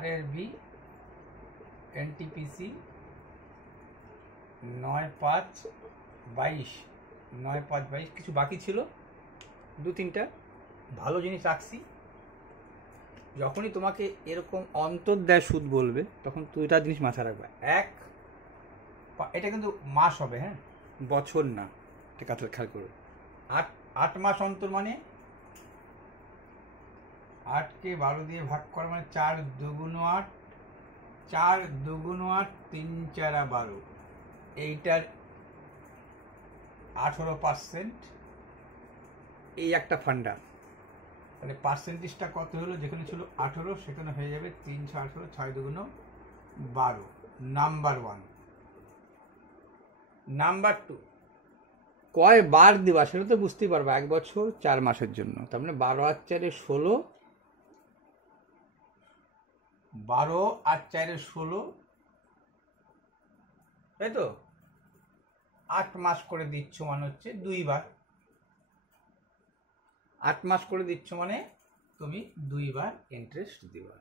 RRB NTPC 9/5/22 9/5/22 কিছু বাকি ছিল, 2-3টা ভালো জিনিস রাখছি। যখনই তোমাকে এরকম অন্তর দেয় সুদ বলবে, তখন 2টা জিনিস মাথায় রাখবে। এটা কিন্তু মাস হবে, হ্যাঁ, বছর না। ঠিক আছে, খেয়াল করবে। 8 মাস অন্তর মানে 8কে 12 দিয়ে ভাগ করা মানে 4 2 8, 4 2 8, 3 4 12। এইটার 18%। এই একটা ফান্ডা, তাহলে পার্সেন্টেজটা কত হলো? যেখানে ছিল 18 সেখানে হয়ে যাবে 3 6 18, 6 2 12। নাম্বার 1। নাম্বার 2, কয় বার দেওয়া সেটা তো বুঝতেই পারবো। 1 বছর 4 মাসের জন্য, তার মানে 12 আর 4 16, 12 আর 4 16, তাই তো? 8 মাস করে দিচ্ছ মানে হচ্ছে 2 বার। 8 মাস করে দিচ্ছ মানে তুমি 2 বার ইন্টারেস্ট দিবা।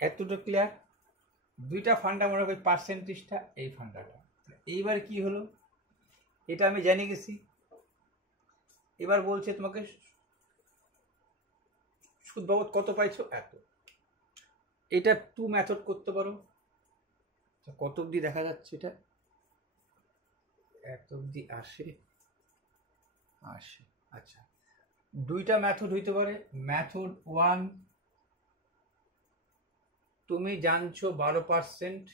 এতটা ক্লিয়ার? 2টা ফান্ডা মনে করি, পার্সেন্টেজটা এই ফান্ডাটা। এইবার কি হলো, এটা আমি জেনে গেছি। এবার বলছে তোমাকে সুদ বাবদ কত পাইছো, এত। এটা 2 মেথড করতে পারো। কত অবধি দেখা যাচ্ছে? এটা এত অবধি আসে। আচ্ছা, 2টা মেথড হইতে পারে। মেথড 1, তুমি জানছো 12%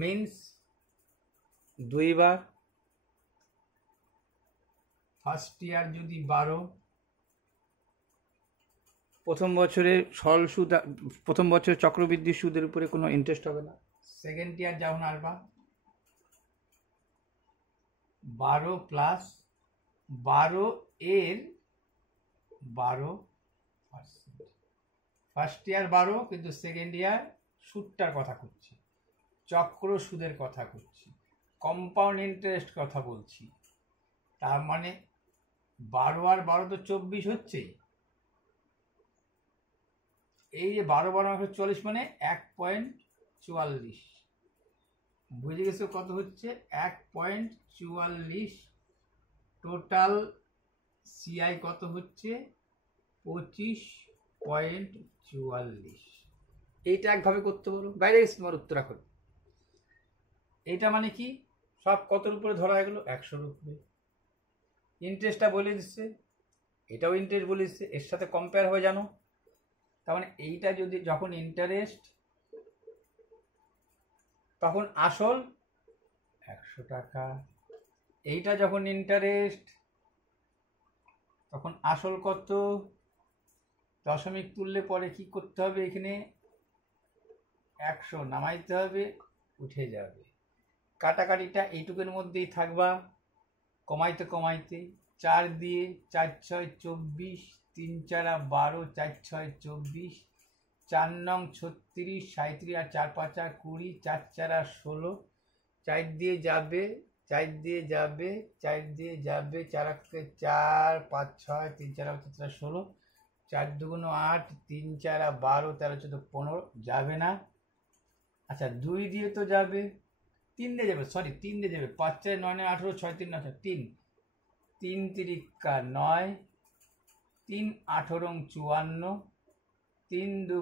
মিন্স 2 বার। ফার্স্ট ইয়ার যদি 12, প্রথম বছরে সরল সুদ, প্রথম বছরে চক্রবৃদ্ধি সুদের উপরে কোনো ইন্টারেস্ট হবে না। সেকেন্ড ইয়ার যখন আসবা 12 প্লাস 12 এর 12%। ফার্স্ট ইয়ার 12, কিন্তু সেকেন্ড ইয়ার সুদটার কথা করছি, চক্র সুদের কথা করছি, কম্পাউন্ড ইন্টারেস্ট কথা বলছি। তার মানে 12 আর 12 তো 24 হচ্ছে। এই যে 12 12 40 মানে 1.44। বুঝে গেছো কত হচ্ছে? 1.44। টোটাল সিআই কত হচ্ছে? 25.44। এইটা একভাবে করতে পারো। বাইরে গেছে তোমার উত্তর। এখন এইটা মানে কি, সব কতর উপরে ধরা গেল? 100-র উপরে। ইন্টারেস্টটা বলে দিচ্ছে, এটাও ইন্টারেস্ট বলে দিচ্ছে, এর সাথে কম্পেয়ার হবে জানো। তার মানে এইটা যদি যখন ইন্টারেস্ট, তখন আসল 100 টাকা। এইটা যখন ইন্টারেস্ট, তখন আসল কত? দশমিক তুললে পরে কি করতে হবে? এখানে 100 নামাইতে হবে, উঠে যাবে। কাটাকাটিটা এইটুকুর মধ্যেই থাকবা, কমাইতে কমাইতে 4 দিয়ে 4 6 24, 3 4 12, 4 6 24, 4 নং 36, 37 আর 4 5 20, 4 4 16, 4 দিয়ে যাবে, 4 দিয়ে যাবে, 4 দিয়ে যাবে, 4 4 5 6, 3 4 16, 4 2 8, 3 4 12, 13 14 15, যাবে না। আচ্ছা 2 দিয়ে তো যাবে, 3 দিয়ে যাবে, সরি 3 দিয়ে যাবে, 5 4 9 9 18, 6 3 9 3, 3 3 9, 3 18 54, 3 2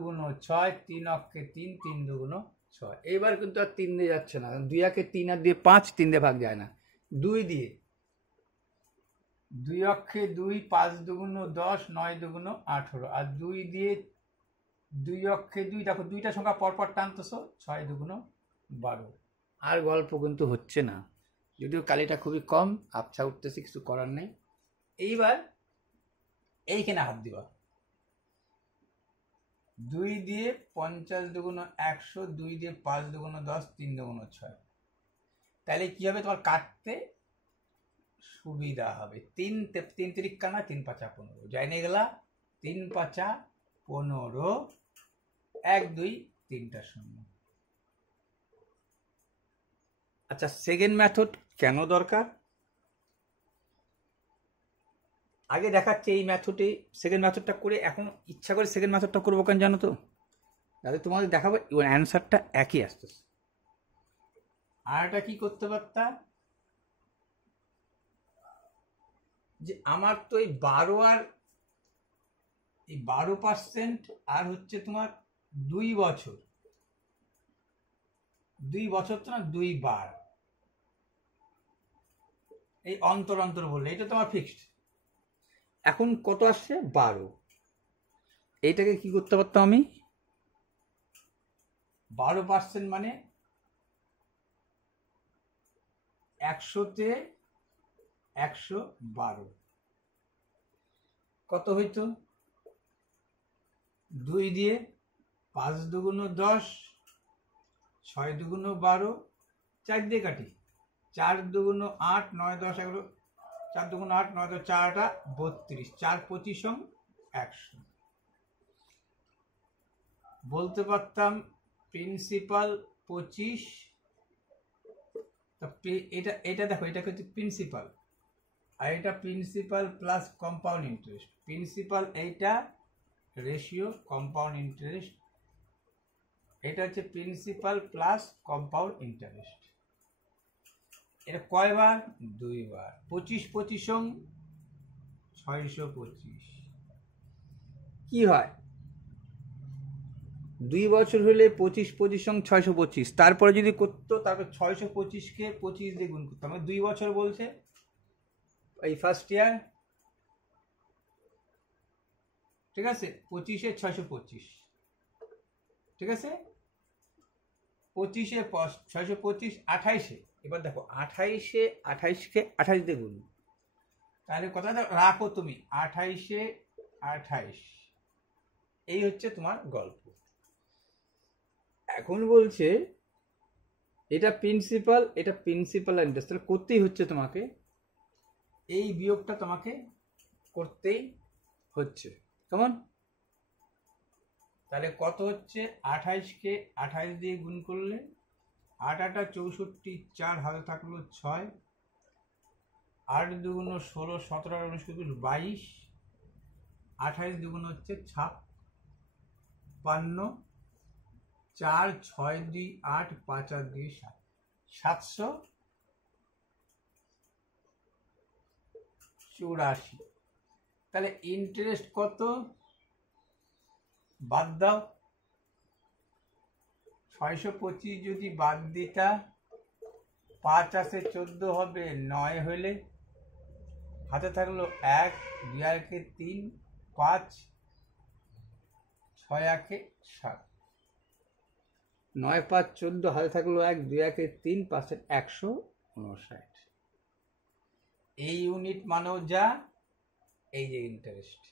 6, 3 অক্ষে 3, 3 2 6। এবার কিন্তু আর 3 দিয়ে যাচ্ছে না, 2 একে 3 আর দিয়ে 5, 3 দিয়ে ভাগ যায় না। 2 দিয়ে, 2 অক্ষে 2, 5 2 10, 9 2 18, আর 2 দিয়ে 2 অক্ষে 2, দেখো 2টা সংখ্যা পরপর টানতেছো, 6 2 12। আর গল্প কিন্তু হচ্ছে না, যদিও কালিটা খুবই কম, আবছা উঠতেছে, কিছু করার নেই। এইবার এইখানে হাত দিবা। 2 দিয়ে 50 2 100, 2 দিয়ে 5 2 10, 3 2 6। তাহলে কি হবে? তোমার কাটতে সুবিধা হবে। 3 3 3 না, 3 5 15, যাই নিয়ে গেলা 3 5 15, 1 2 3টা শূন্য। আচ্ছা, সেকেন্ড মেথড কেন দরকার? আগে দেখাচ্ছে এই মেথডে, সেকেন্ড মেথডটা করে, এখন ইচ্ছা করে সেকেন্ড মেথডটা করবো কেন জানো তো, যাতে তোমাদের দেখাবো অ্যান্সারটা একই আসতেছে। আর একটা কি করতে পারতা, যে আমার তো এই 12 আর এই 12% আর হচ্ছে তোমার 2 বছর, 2 বছর তো না 2 বার, এই অন্তর অন্তর বললে এটা তোমার ফিক্সড। এখন কত আসছে 12, এইটাকে কি করতে পারতাম আমি, 12% মানে 100-তে 112 কত হইতো, 2 দিয়ে 5 দুগুণ 10, 6 দুগুণ 12, 4 দিয়ে কাটি, 4 দুগুণ 8, 9 10 11, 4 দুগুণ 8, 9 10 4টা 32, 4 25 100। বলতে পারতাম প্রিন্সিপাল 25, এটা এটা দেখো, এটা হচ্ছে প্রিন্সিপাল, আর এটা principal plus compound interest. Principal এইটা রেশিও কম্পাউন্ড ইন্টারেস্ট, এটা হচ্ছে প্রিন্সিপাল প্লাস কম্পাউন্ড ইন্টারেস্ট। এটা কয়বার, 2 বার। 25 25 625। কি হয়, 2 বছর হলে 25 25 625, তারপরে যদি করতো, তারপর 625কে 25 দিয়ে গুণ করতো, আমার 2 বছর বলছে এই ফার্স্ট ইয়ার, ঠিক আছে, 25-এ 625, ঠিক আছে, 25-এ 625, 28-এ, এবার দেখো 28-এ 28কে 28 দিয়ে গুণ, তাহলে কথাটা রাখো তুমি 28-এ 28, এই হচ্ছে তোমার গল্প। এখন বলছে এটা প্রিন্সিপাল, এটা প্রিন্সিপাল আর ইন্টারেস্ট, তাহলে করতেই হচ্ছে তোমাকে, এই বিয়োগটা তোমাকে করতেই হচ্ছে, কেমন, তাহলে কত হচ্ছে, 28-কে 28 দিয়ে গুণ করলে 8 8 64, 4 হাতে থাকলো 6, 8 দুগুণ 16, 17 আর 19 22, 28 দুগুণ হচ্ছে 56, 4 6 2 8, 5 আর 2 7, 784। তাহলে ইন্টারেস্ট কত, বাদ দাও, 625 যদি বাদ দিতা, 5 আসে 14 হবে, 9 হইলে হাতে থাকলো 1, 2 একে 3, 5, 6 একে 7, 9 5 14, হাতে থাকলো 1, 2 একে 3, 5 159। এই ইউনিট মানেও যা, এই যে ইন্টারেস্ট,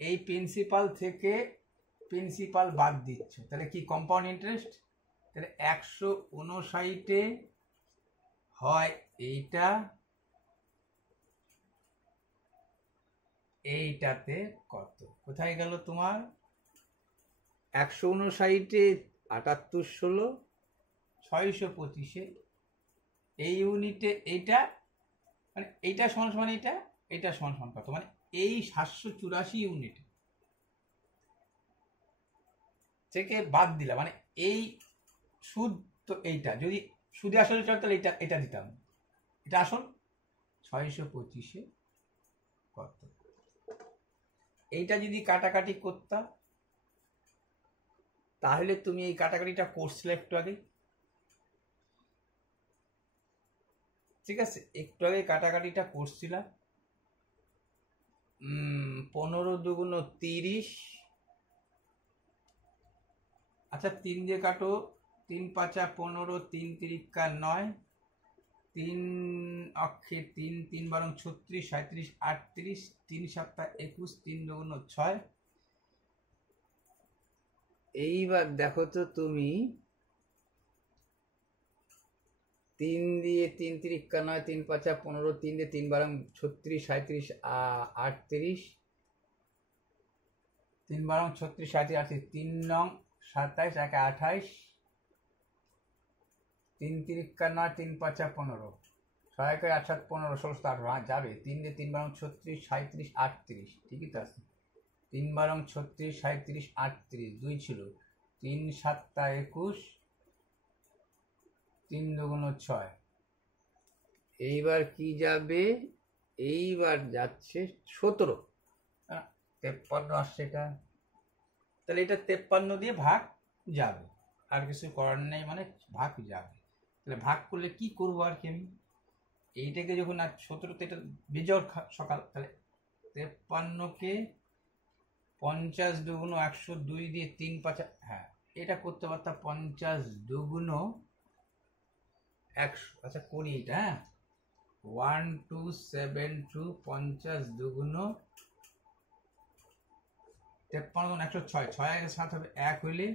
এই প্রিন্সিপাল থেকে প্রিন্সিপাল বাদ দিচ্ছ, তাহলে কি কম্পাউন্ড ইন্টারেস্ট, তাহলে 159-এ হয় এইটা, এইটাতে কত, কোথায় গেল তোমার 159-এ 78 16, 625-এ এই ইউনিটে এইটা, মানে এইটা সমান সমান এইটা, এইটা সমান সমান কত, মানে এই 784 ইউনিট থেকে বাদ দিলাম, মানে এই সুদ, তো এইটা যদি সুদে আসলে চল, তাহলে এটা এটা দিতাম, এটা আসল 625-এ কত, এইটা যদি কাটাকাটি করতাম, তাহলে তুমি এই কাটাকাটিটা করছিলে একটু আগে, ঠিক আছে, একটু আগে কাটাকাটিটা করছিলাম, 15 দুগুণ 30, আচ্ছা 3 দিয়ে কাটো, 3 5 15, 3 3 9, 3 অক্ষে 3, 3 12 36, 37 38, 3 7 21, 3 দুগুণ 6। এইবার দেখো তো তুমি, 3 দিয়ে 3 3 9, 3 5 15, 3 দিয়ে 3 12 36, 37 38, 3 12 36 37 38, 3 9 27 1 28, 3 3 9, 3 5 15, 6 × 8 = 15, 16, 17 যাবে। 3 দিয়ে 3 × 36, 37, 38, ঠিকই তো আছে। 3 × 36, 37, 38, 2 ছিল। 3 × 7 = 21, 3 × 2 = 6। এইবার কি যাবে? এইবার যাচ্ছে 17, 53 আসছে এটা। তাহলে এটা 53 দিয়ে ভাগ যাবে, আর কিছু করার নেই, মানে ভাগ যাবে। তাহলে ভাগ করলে কি করবো আর কি, আমি এইটাকে যখন আর 17তে এটা বেজোর সকাল, তাহলে 53কে 50 × 2 = 102 দিয়ে 3 × 5, হ্যাঁ এটা করতে পারতাম। 50 × 2 = 100। আচ্ছা করি এটা, হ্যাঁ 1272, 50 × 2 = 53 × 106, 6 × 7 হবে 1, হইলে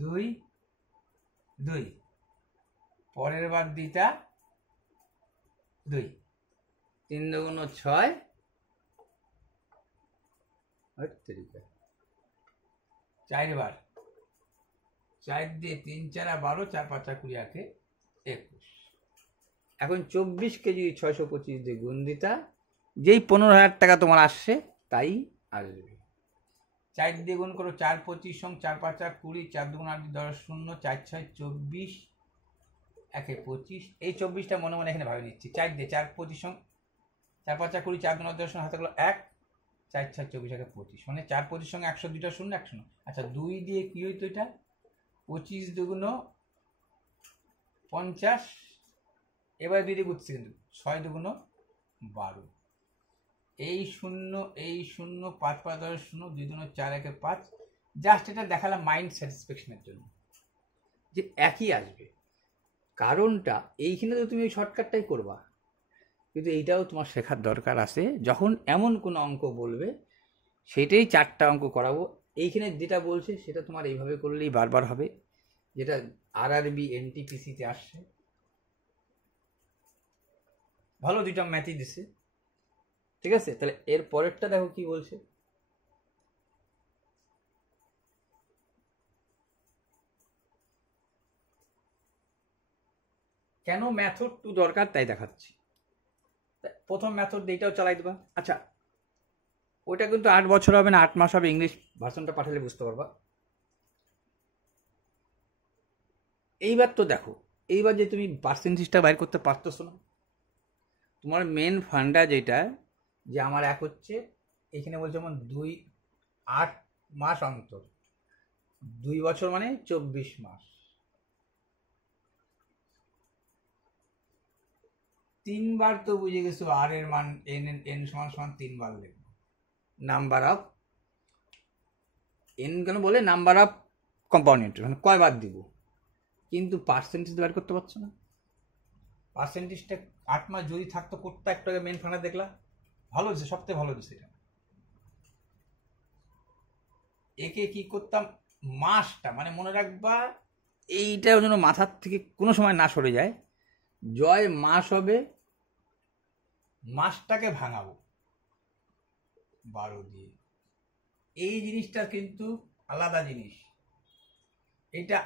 2 2, পরের বার দিটা 2, 3 × 2 = 6, 4 বার, 4 দিয়ে 3 × 4 = 12, 4 × 5 = 20, 21। এখন 24কে যদি 625 দিয়ে গুণ দিতা, যেই 15,000 টাকা তোমার আসছে তাই আসবে। 4 দিয়ে গুণ করো, 4 × 25 = 4 × 5 = 20, 4 × 2 = 8, 10 0, 4 × 6 = 24, 1 × 25। এই 24টা মনে মনে এখানে ভাবে নিচ্ছি। 4 দিয়ে 4 × 25 = 4 × 5 = 20, 4 × 2 = 10, হাতে গেল 1, 4 × 6 = 24, 1 × 25, মানে 4 × 25 = 100, 2টা 0, 1 0। আচ্ছা 2 দিয়ে কি হইতো এটা? 25 × 2 = 50, এবার 2 দিয়ে ঘুরছে কিন্তু 6 × 2 = 12, এই 0 এই 0, 5 × 5 = 10, 0, 2 × 2 = 4, 1 × 5। জাস্ট এটা দেখালাম মাইন্ড স্যাটিসফ্যাকশনের জন্য যে একই আসবে। কারণটা এইখানে তো তুমি ওই শর্টকাটটাই করবা, কিন্তু এইটাও তোমার শেখার দরকার আছে। যখন এমন কোনো অঙ্ক বলবে, সেটাই 4টা অঙ্ক করাবো। এইখানে যেটা বলছে সেটা তোমার এইভাবে করলেই বারবার হবে, যেটা RRB NTPC-তে আসছে। ভালো 2টা ম্যাথই দিছে, ঠিক আছে। তাহলে এর পরেরটা দেখো কি বলছে। কেন মেথড 2 দরকার তাই দেখাচ্ছি। প্রথম মেথড এইটাও চালাই দেবা। আচ্ছা ওটা কিন্তু 8 বছর হবে না, 8 মাস হবে। ইংলিশ ভার্সনটা পাঠালে বুঝতে পারবা। এইবার তো দেখো, এইবার যে তুমি পার্সেন্টেজটা বাইর করতে পারতেছো না, তোমার মেন ফান্ডা যেটা, যে আমার এক হচ্ছে এখানে বলছে যেমন 2 8 মাস অন্তর, 2 বছর মানে 24 মাস, 3 বার তো বুঝে গেছো আর এর মান n = 3 বার লিখবো। নাম্বার অফ n কেন বলে, নাম্বার অফ কম্পাউন্ড, মানে কয়বার দিব, কিন্তু পার্সেন্টেজ বের করতে পারছো না। পার্সেন্টেজটা 8 মাস যদি থাকতো করতে, একটু আগে মেন ফান্ডা দেখলা, ভালো হচ্ছে, সবথেকে ভালো হচ্ছে এটা। একে কি করতাম, মাসটা মানে মনে রাখবা, এইটা যেন মাথার থেকে কোনো সময় না সরে যায়। জয় মাস হবে, মাসটাকে ভাঙাবো 12 দিয়ে। এই জিনিসটা কিন্তু আলাদা জিনিস। এটা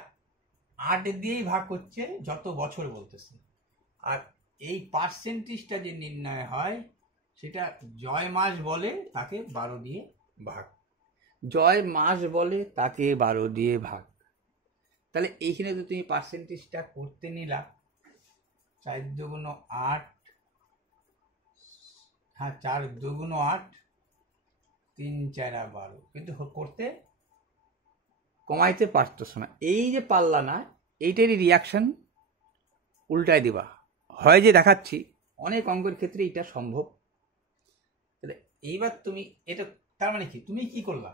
8 দিয়েই ভাগ হচ্ছে যত বছর বলতেছে, আর এই পার্সেন্টেজটা যে নির্ণয় হয় সেটা জয় মাস বলে, তাকে 12 দিয়ে ভাগ। জয় মাস বলে, তাকে 12 দিয়ে ভাগ। তাহলে এইখানে তো তুমি পার্সেন্টেজটা করতে নিলা, 4 × 2 = 8, হ্যাঁ 4 × 2 = 8, 3 × 4 = 12, কিন্তু করতে কমাইতে পারতেছ না। এই যে পারলা না, এইটারই রিয়াকশন উল্টায় দিবা। হয় যে দেখাচ্ছি, অনেক অঙ্কের ক্ষেত্রে এটা সম্ভব। তাহলে এইবার তুমি এটা, তার মানে কি, তুমি কি করলা,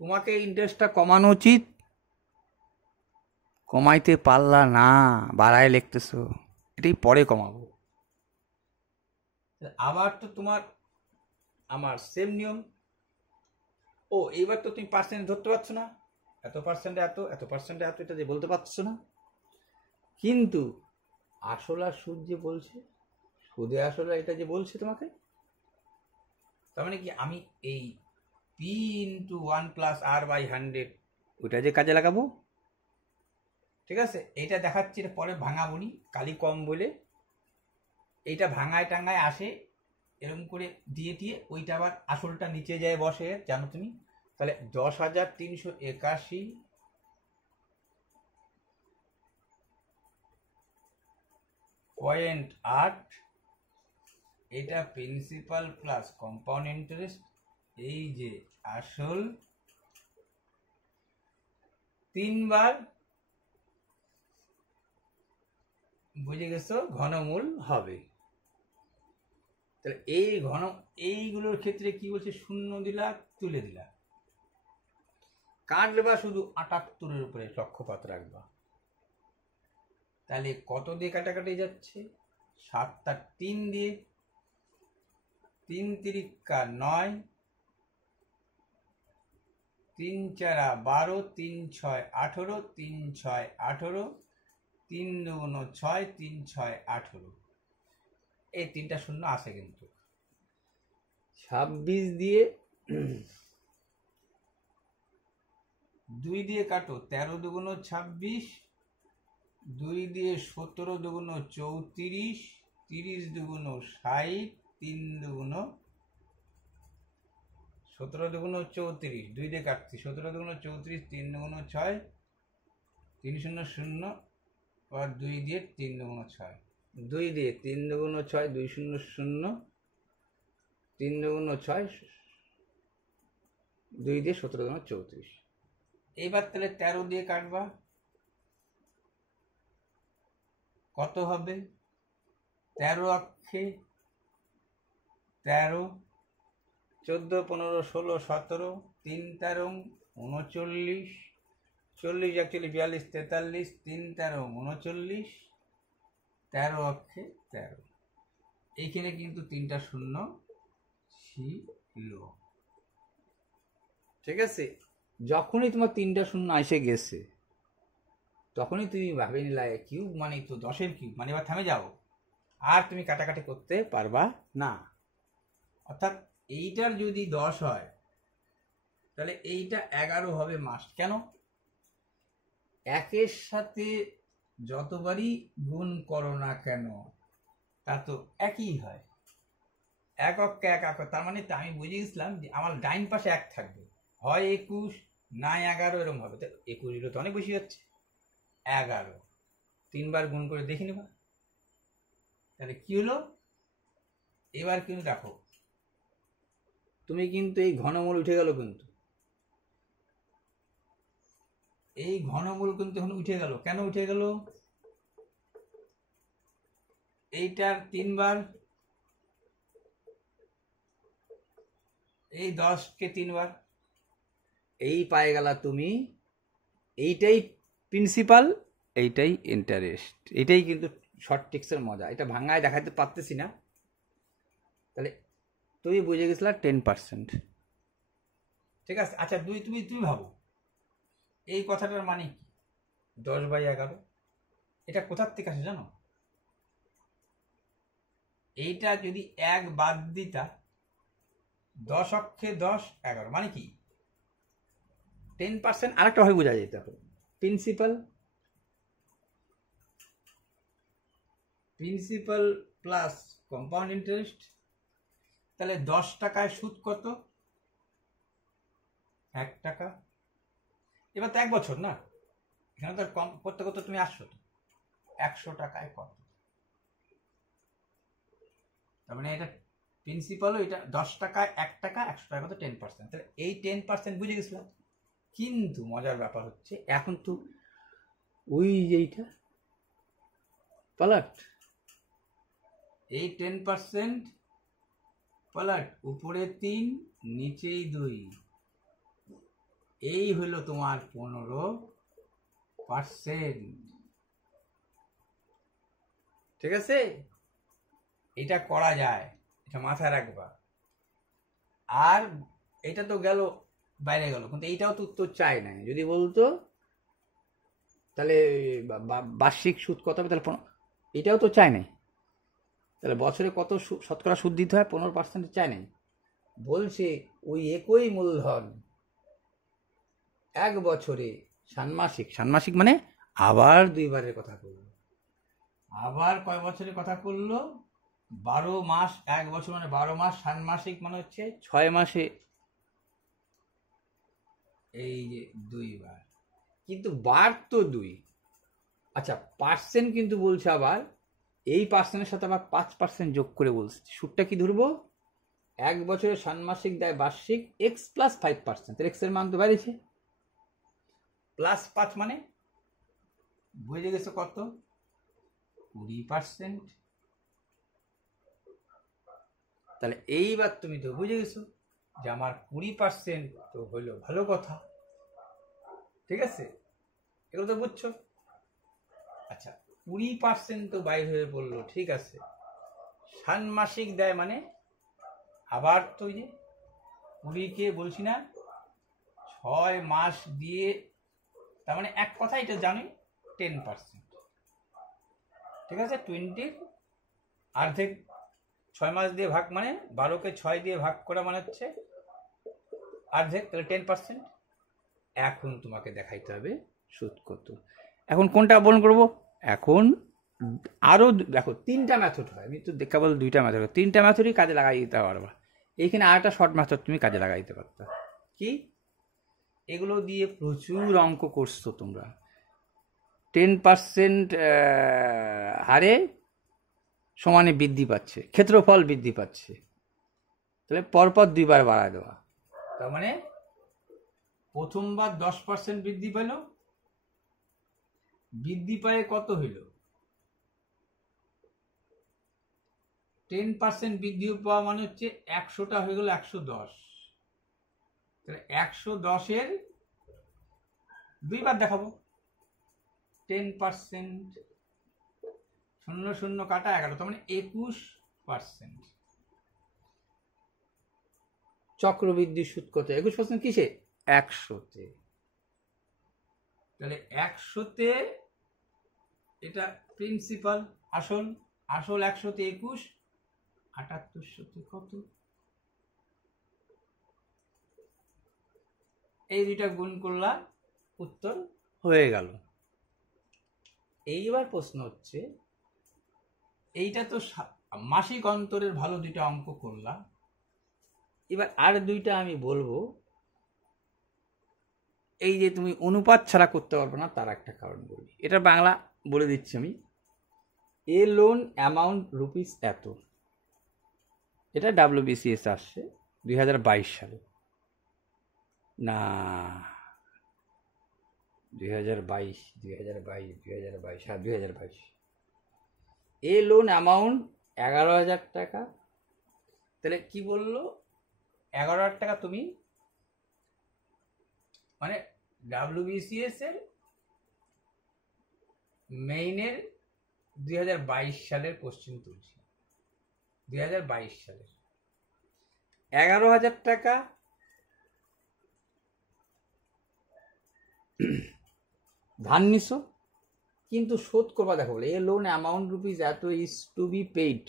তোমাকে ইন্টারেস্টটা কমানো উচিত, কমাইতে পারলা না, বাড়ায় লিখতেছো, এটাই পরে কমাবো। আবার তো তোমার আমার সেম নিয়ম। ও এইবার তো তুমি পার্সেন্ট ধরতে পারছো না, এত পার্সেন্টে এত, এত পার্সেন্টে এত, এটা যে বলতে পারছো না। কিন্তু আসল আর সুদ যে বলছে, সুদে আসলে এটা যে বলছে তোমাকে, তার মানে কি, আমি এই p × 1 + r/100 ওইটা যে কাজে লাগাবো, ঠিক আছে। এইটা দেখাচ্ছি, এটা পরে ভাঙাবনি, কালি কম বলে। এইটা ভাঙায় টাঙায় আসে, এরকম করে দিয়ে দিয়ে ওইটা আবার আসলটা নিচে যায় বসে, জানো তুমি? তাহলে 10,381.8, এটা প্রিন্সিপাল প্লাস কম্পাউন্ড ইন্টারেস্ট, এই যে আসল 3 বার, বুঝে গেছো, ঘনমূল হবে। তাহলে এইগুলোর ক্ষেত্রে কি বলছে, শূন্য দিলা, তুলে দিলা, কাটবা শুধু 78-এর উপরে লক্ষ্যপাত রাখবা। তাহলে কত দিয়ে কাটাকাটি যাচ্ছে? 7 + 3 দিয়ে, 3 × 9, 3 × 4 = 12, 3 × 6 = 18, 3 × 6 = 18, 3 × 2 = 6, 3 × 6 = 18। এই 3টা শূন্য আসে কিন্তু। 26 দিয়ে 2 দিয়ে কাটো, 13 × 2 = 26, 2 দিয়ে 17 × 2 = 34, 30 × 2 = 60, 3 × 2 = 17 × 2 = 34, 2 দিয়ে কাটছি, 17 × 2 = 34, 3 × 2 = 6, 3 0 0, আর 2 দিয়ে 3 × 2 = 6, 2 দিয়ে 3 × 2 = 6, 2 0 0, 3 × 2 = 6, 2 দিয়ে 17 × 2 = 34। এবার তাহলে 13 দিয়ে কাটবা, কত হবে? 13 অক্ষে 13, 14, 15, 16, 17, 3 × 13 = 39, 40 actually 42, 43, 3 × 13 = 39, 13 অক্ষে 13। এইখানে কিন্তু 3টা শূন্য ছিল, ঠিক আছে? যখনই তোমার 3টা শূন্য এসে গেছে, তখনই তুমি ভাবে নিলা কিউব মানে তো 10-এর কিউব, মানে এবার থেমে যাও, আর তুমি কাটাকাটি করতে পারবা না। অর্থাৎ এইটার যদি 10 হয়, তাহলে এইটা 11 হবে মাস্ট। কেন? একের সাথে যতবারই গুণ করো না কেন, তা তো একই হয়, এক অক্ষে এক অক্ষ। তার মানে আমি বুঝে গেছিলাম যে আমার ডাইন পাশে 1 থাকবে, হয় 21 না 11, এরকম হবে। তো 21 তো অনেক বেশি হচ্ছে, 11 3 বার গুণ করে দেখে নেবা। তাহলে কি হলো? এবার কিন্তু দেখো, তুমি কিন্তু এই ঘনমূল উঠে গেল, কিন্তু এই ঘনমূল কিন্তু এখন উঠে গেল। কেন উঠে গেল? এইটার 3 বার, এই 10কে 3 বার, এই পায়ে গেলা তুমি। এইটাই প্রিন্সিপাল, এইটাই ইন্টারেস্ট, এটাই কিন্তু শর্ট ট্রিক্সের মজা। এটা ভাঙায় দেখাতে পারতেছি না। তাহলে তুমি বুঝে গেছিলা 10%, ঠিক আছে? আচ্ছা, তুমি ভাবো এই কথাটার মানে কি? 10/11, এটা কোথার থেকে আসে জানো? এইটা যদি 1 বাদ দিতা, 10 অক্ষে 10, 11, মানে কি 10%। আরেকটা ভাবে বোঝা যেতে হবে, প্রিন্সিপাল প্লাস কম্পাউন্ড ইন্টারেস্ট। তাহলে 10 টাকায় সুদ কত? 1 টাকা। এবার তো 1 বছর না, এখানে তো কম করতে করতে তুমি আসছো তো 100 টাকায় কত। তার মানে এটা প্রিন্সিপালও, এটা 10 টাকায় 1 টাকা, 100 টাকা কত? 10%। তাহলে এই 10% বুঝে গেছিলাম। কিন্তু মজার ব্যাপার হচ্ছে, এখন তো ওই এইটা পালাট, এই 10% পালাট, উপরে 3 নিচেই 2, এই হলো তোমার 15%, ঠিক আছে? এটা করা যায়, এটা মাথায় রাখবা। আর এটা তো গেল, বাইরে গেল, কিন্তু এইটাও তো উত্তর চাই না। যদি বলতো তাহলে বার্ষিক সুদ কত হবে, তাহলে এটাও তো চাই নাই। তাহলে বছরে কত শতকরা সুদ দিতে হয়? 15% চাই নাই। বলছে ওই একই মূলধন 1 বছরে ষান্মাসিক মানে আবার 2 বারের কথা করলো। আবার কয় বছরের কথা করলো? 12 মাস, 1 বছর মানে 12 মাস, ষান্মাসিক মানে হচ্ছে 6 মাসে এই যে 2 বার, কিন্তু বার তো 2। আচ্ছা পার্সেন্ট কিন্তু বলছে আবার, এই পার্সেন্টের সাথে আবার 5% যোগ করে বলছে। সুদটা কি ধরবো? 1 বছরের ষান্মাসিক দেয় বার্ষিক এক্স প্লাস 5%, এক্স এর মান তো বেড়েছে, প্লাস 5 মানে বুঝে গেছো কত? 20%। তাহলে এইবার তুমি তো বুঝে গেছো যে আমার 20% তো হইলো ভালো কথা, ঠিক আছে? এগুলো তো বুঝছো। আচ্ছা 20% তো বাইর হয়ে পড়লো, ঠিক আছে। ষান্মাসিক দেয় মানে আবার তো ওই যে 20-কে বলছি না 6 মাস দিয়ে, তার মানে এক কথা এটা জানি 10%, ঠিক আছে। 20 অর্ধেক 6 মাস দিয়ে ভাগ মানে 12-কে 6 দিয়ে ভাগ করা মানে হচ্ছে অর্ধেক, তাহলে 10%। এখন তোমাকে দেখাইতে হবে সুদ কত। এখন কোনটা বলন করবো? এখন আরও দেখো 3টা মেথড হয়, আমি তো কেবল 2টা মেথড, 3টা মেথডই কাজে লাগাই দিতে পারবা। এইখানে আরেকটা শর্ট মেথড তুমি কাজে লাগাইতে পারতা। কি? এগুলো দিয়ে প্রচুর অঙ্ক করছো তোমরা। 10% হারে সমানে বৃদ্ধি পাচ্ছে, ক্ষেত্রফল বৃদ্ধি পাচ্ছে, তাহলে পরপর 2 বার বাড়ায় দেওয়া, তার মানে প্রথমবার 10% বৃদ্ধি পেল, বৃদ্ধি পায়ে কত হইল? 10% বৃদ্ধি পাওয়া মানে হচ্ছে 100টা হয়ে গেল 110, তাহলে 110-এর 2 বার দেখাবো। 10%, 0 0 কাটা 11, তার মানে 21%। চক্রবৃদ্ধি সুদ কত? 21% কিসে? 100-তে। তাহলে 100-তে এটা প্রিন্সিপাল, আসল 100-তে 21, 7800-তে কত? এই দুইটা গুণ করলা, উত্তর হয়ে গেল। এইবার প্রশ্ন হচ্ছে, এইটা তো মাসিক অন্তরের ভালো 2টা অঙ্ক করলা, এবার আর 2টা আমি বলবো। এই যে তুমি অনুপাত ছাড়া করতে পারবে না, তার একটা কারণ বলবি, এটা বাংলা বলে দিচ্ছি আমি। এ লোন অ্যামাউন্ট রুপিস এত, এটা WBCS আসছে 2022 সালে, না 2022, হ্যাঁ 2022। এ লোন অ্যামাউন্ট 11,000 টাকা, তাহলে কি বললো? 11,000 টাকা তুমি মানে WBCS এর মেইনের 2022 সালের কোশ্চেন তুলছি, 2022 সালের 11,000 টাকা ধার নিছো, কিন্তু শোধ করবা দেখো বলে এ লোন অ্যামাউন্ট রুপিস এত ইজ টু বি পেইড,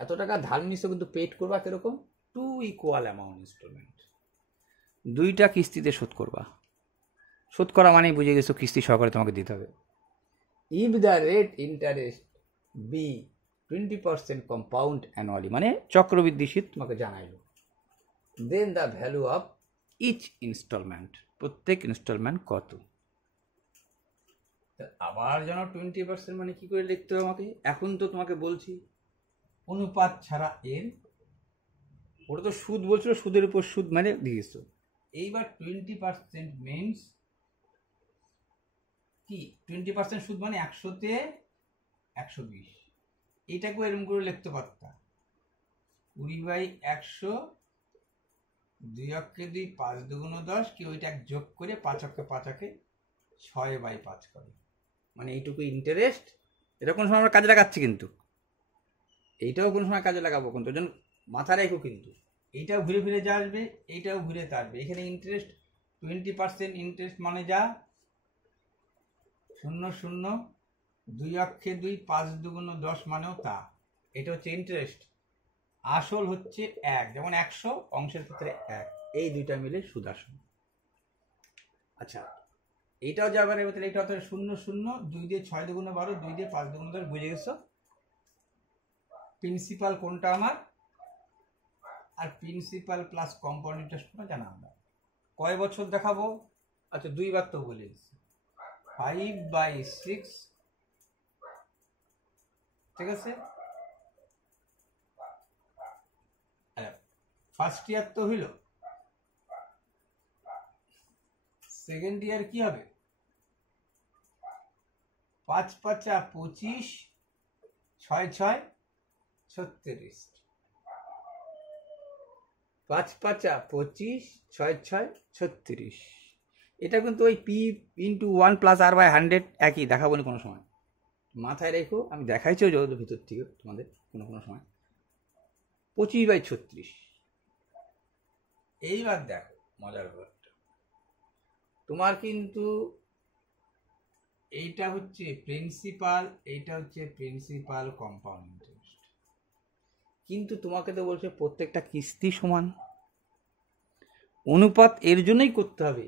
এত টাকা ধার নিছো কিন্তু পেইড করবা কিরকম? 2 ইকুয়াল অ্যামাউন্ট ইনস্টলমেন্ট, 2টা কিস্তিতে শোধ করবা। শোধ করা মানেই বুঝে গেছো কিস্তি সহকারে তোমাকে দিতে হবে। If the rate interest be 20% compound annually, মানে চক্রবৃদ্ধি সুদ তোমাকে জানাইলো, then the value of each instalment, প্রত্যেক ইনস্টলমেন্ট কত। আবার যেন 20% মানে কি করে লিখতে হবে আমাকে? এখন তো তোমাকে বলছি অনুপাত ছাড়া এর, ওটা তো সুদ বলছিল, সুদের উপর সুদ মানে দিয়েছো। এইবার 20% মিনস কি? 20% সুদ মানে 100-তে 120, এইটাকে এরকম করে লিখতে পারতাম 20/100, 2 অক্ষে 2, 5 দুগুণ 10, কি ওইটা যোগ করে 5 অক্ষে 5 6/5 করে, মানে এইটুকু ইন্টারেস্ট। এটা কোনো সময় আমরা কাজে লাগাচ্ছি, কিন্তু এইটাও কোনো সময় কাজে লাগাবো, কিন্তু ওই জন্য মাথা রেখো, কিন্তু এইটাও ঘুরে ফিরে যা আসবে, এইটাও ঘুরে তা আসবে। এখানে ইন্টারেস্ট 20% ইন্টারেস্ট মানে যা 0 0, 2 অক্ষে 2, 5 দুগুণ 10 মানেও তা। এটা হচ্ছে ইন্টারেস্ট। আসল হচ্ছে 1, যেমন 100 অংশের ক্ষেত্রে 1, এই 2টা মিলে সুদ আসল। আচ্ছা এইটাও যাবে, তাহলে এটা হচ্ছে 0 0, 2 দিয়ে 6 দুগুণ 12, 2 দিয়ে 5 দুগুণ 10, বুঝে গেছো? প্রিন্সিপাল কোনটা আমার, আর প্রিন্সিপাল প্লাস কম্পাউন্ড ইন্টারেস্ট কোনটা জানা আমরা। কয় বছর দেখাবো, আচ্ছা 2 বার তো বলে দিচ্ছি, 5/6, ঠিক আছে। ফার্স্ট ইয়ার তো হইল, সেকেন্ড ইয়ার কি হবে, 5 5 25, 6 6 36, 5 5 25, 6 6 36। এটা কিন্তু ওই P × 1 + R/100 একই, দেখাবো না কোনো সময়, মাথায় রেখো। আমি দেখাইছি ওই জগতের ভিতর থেকে তোমাদের কোনো কোনো সময়। 25/36। এইবার দেখো মজার ব্যাপারটা, তোমার কিন্তু এইটা হচ্ছে প্রিন্সিপাল, এইটা হচ্ছে প্রিন্সিপাল কম্পাউন্ড ইন্টারেস্ট, কিন্তু তোমাকে তো বলছে প্রত্যেকটা কিস্তি সমান। অনুপাত এর জন্যই করতে হবে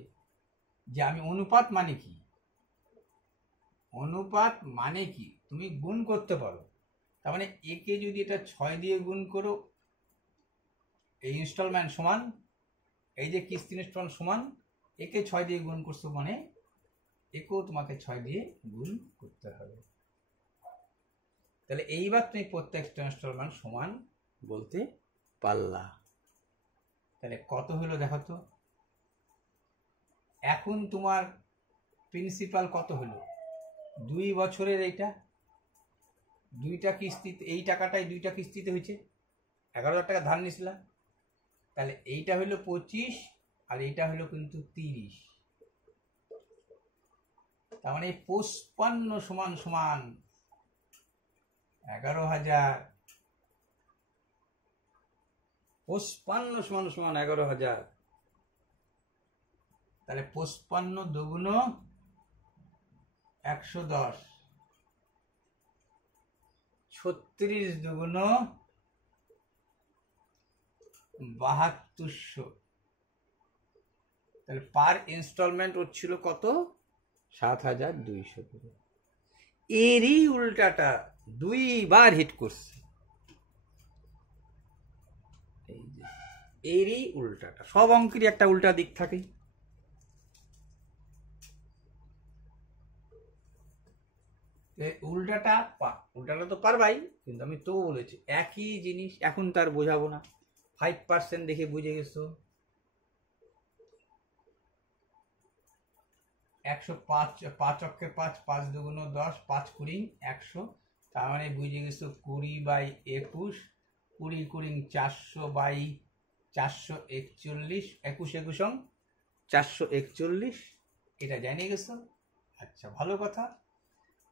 যে আমি অনুপাত মানে কি, অনুপাত মানে কি তুমি গুণ করতে পারো। তার মানে একে যদি এটা 6 দিয়ে গুণ করো, এই ইনস্টলমেন্ট সমান, এই যে কিস্তি ইনস্টলমেন্ট সমান, একে 6 দিয়ে গুণ করছো মানে একেও তোমাকে 6 দিয়ে গুণ করতে হবে। তাহলে এইবার তুমি প্রত্যেকটা ইনস্টলমেন্ট সমান বলতে পারলা। তাহলে কত হলো দেখো তো, এখন তোমার প্রিন্সিপাল কত হলো, 2 বছরের, এইটা 2টা কিস্তিতে, এই টাকাটাই 2টা কিস্তিতে হয়েছে, 11,000 টাকা ধার নিয়েছিলাম। তাহলে এইটা হলো 25 আর এইটা হলো কিন্তু 30। তার মানে 55 সমান সমান 11,000, 55 সমান সমান 11,000। তাহলে 55 দুগুণ 110, 36 দুগুণ 7200। তাহলে পার ইনস্টলমেন্ট হচ্ছিল কত, 7,200 করে। এরই উল্টাটা 2 বার হিট করছে, এই যে এরই উল্টাটা। সব অঙ্কেরই একটা উল্টা দিক থাকে। উল্টাটা তো পারবাই, কিন্তু আমি তো বলেছি একই জিনিস, এখন তার বোঝাবো না। 5% দেখে বুঝে গেছো, 105, 5 অক্ষে 5, 5 দুগুণ 10, 5 কুড়ি 100। তার মানে বুঝে গেছো 20/21, 20 কুড়ি 400/441, 21 441, এটা জানিয়ে গেছো। আচ্ছা ভালো কথা,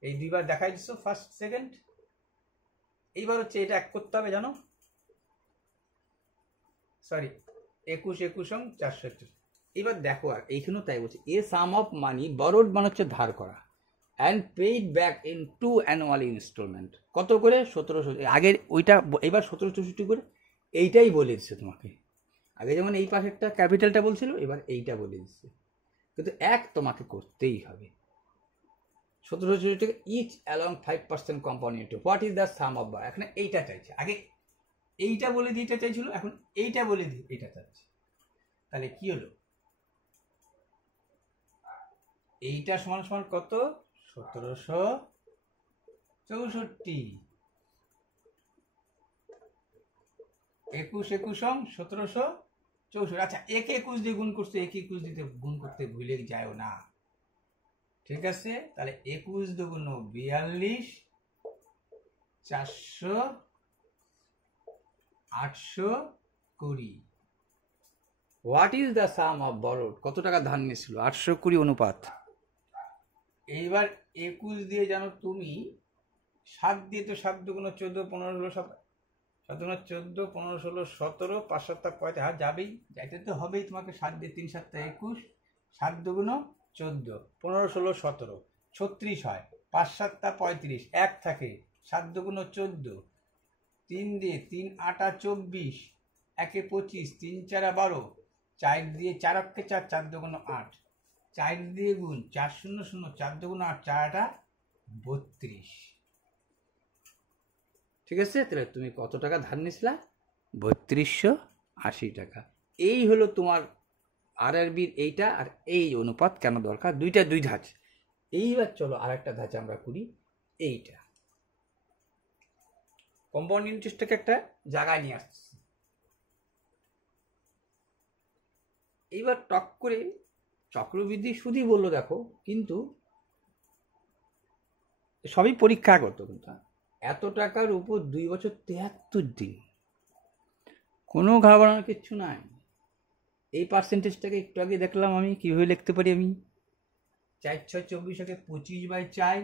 এই 2 বার দেখাই দিচ্ছ, ফার্স্ট সেকেন্ড। এইবার হচ্ছে এটা এক করতে হবে জানো, সরি 21 441। এবার দেখো, আর এইখানেও তাই বলছে, এ সাম অফ মানি বরোড মানে হচ্ছে ধার করা, and paid back in 2 annual instalment. কত করে, 1700। আগের ওইটা এবার 1764 করে, এইটাই বলে দিচ্ছে তোমাকে। আগে যেমন এই পাশে একটা ক্যাপিটালটা বলছিল, এবার এইটা বলে দিচ্ছে, কিন্তু এক তোমাকে করতেই হবে। 1764 টাকা each along 5% compound interest. What is the sum of, এখানে এইটা চাইছে, আগে এইটা বলে দিই এটা চাইছিল, এখন এইটা বলে দিই এটা চাইছে। তাহলে কি হলো, এইটা সমান সমান কত, 1764, 21 1764। আচ্ছা, একে 21 দিয়ে গুণ করছো, একে 21 দিতে গুণ করতে ভুলে যাও না, ঠিক আছে। তাহলে 21 দুগুণ 42, 400, 820। What is the sum of borrowed, কত টাকা ধার নিয়েছিল, 820 অনুপাত। এইবার 21 দিয়ে জানো তুমি, 7 দিয়ে তো 7 দুগুণ 14, 15 হলো 7 দুগুণ 14, 15 16 17, 5 7 35, হ্যাঁ যাবেই, যাইতে তো হবেই তোমাকে। 7 দিয়ে 3 7 21, 7 দুগুণ 14, 15 16 17, 36 হয়, 5 7 35, 1 থাকে, 7 দুগুণ 14, 3 দিয়ে 3 8 24, 1 25, 3 4 12, 4 দিয়ে 4 অক্ষে 4, 4 দুগুণ 8, 4 দিয়ে গুণ 4 0 0, 4 দুগুণ 8, 4 8 32। ঠিক আছে? তাহলে তুমি কত টাকা ধার নিয়েছিলা? 3280 টাকা। এই হলো তোমার আরআরবির এইটা, আর এই অনুপাত কেন দরকার, দুই ধাঁচ। এইবার চলো আর একটা ধাঁচ আমরা করি, এইটা কম্পাউন্ড ইন্টারেস্টটাকে একটা জায়গায় নিয়ে আসছি। এইবার টক করে চক্রবৃদ্ধি সুদই বললো দেখো, কিন্তু সবই পরীক্ষাগত। এত টাকার উপর 2 বছর 73 দিন, কোনো ঘাবড়ানোর কিচ্ছু নাই। এই পার্সেন্টেজটাকে একটু আগে দেখলাম আমি কীভাবে লিখতে পারি। আমি 4 6 24 25/4,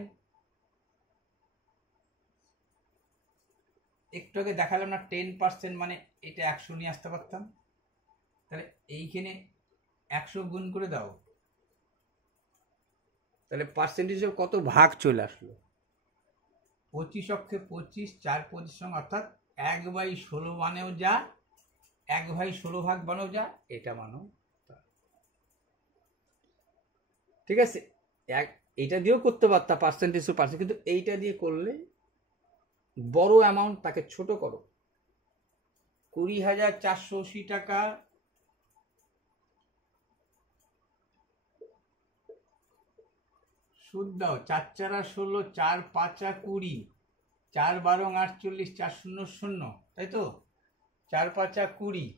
একটু আগে দেখালাম না 10%, মানে এটা 100 নিয়ে আসতে পারতাম। তাহলে এইখানে 100 গুণ করে দাও, তাহলে পার্সেন্টেজের কত ভাগ চলে আসলো? 25 অক্ষে 25, 4 25 সঙ্গে, অর্থাৎ 1/16 মানেও যা, 1/16 ভাগ মানেও যা, এটা মানো। ঠিক আছে, এইটা দিয়েও করতে পারতা পার্সেন্টেজ, কিন্তু এইটা দিয়ে করলে বড় অ্যামাউন্ট, তাকে ছোট করো। 20,480 টাকা সুদ দাও। 4 4 16, 4 5 20, 4 12 48, 4 0 0, তাই তো? 4 5 20,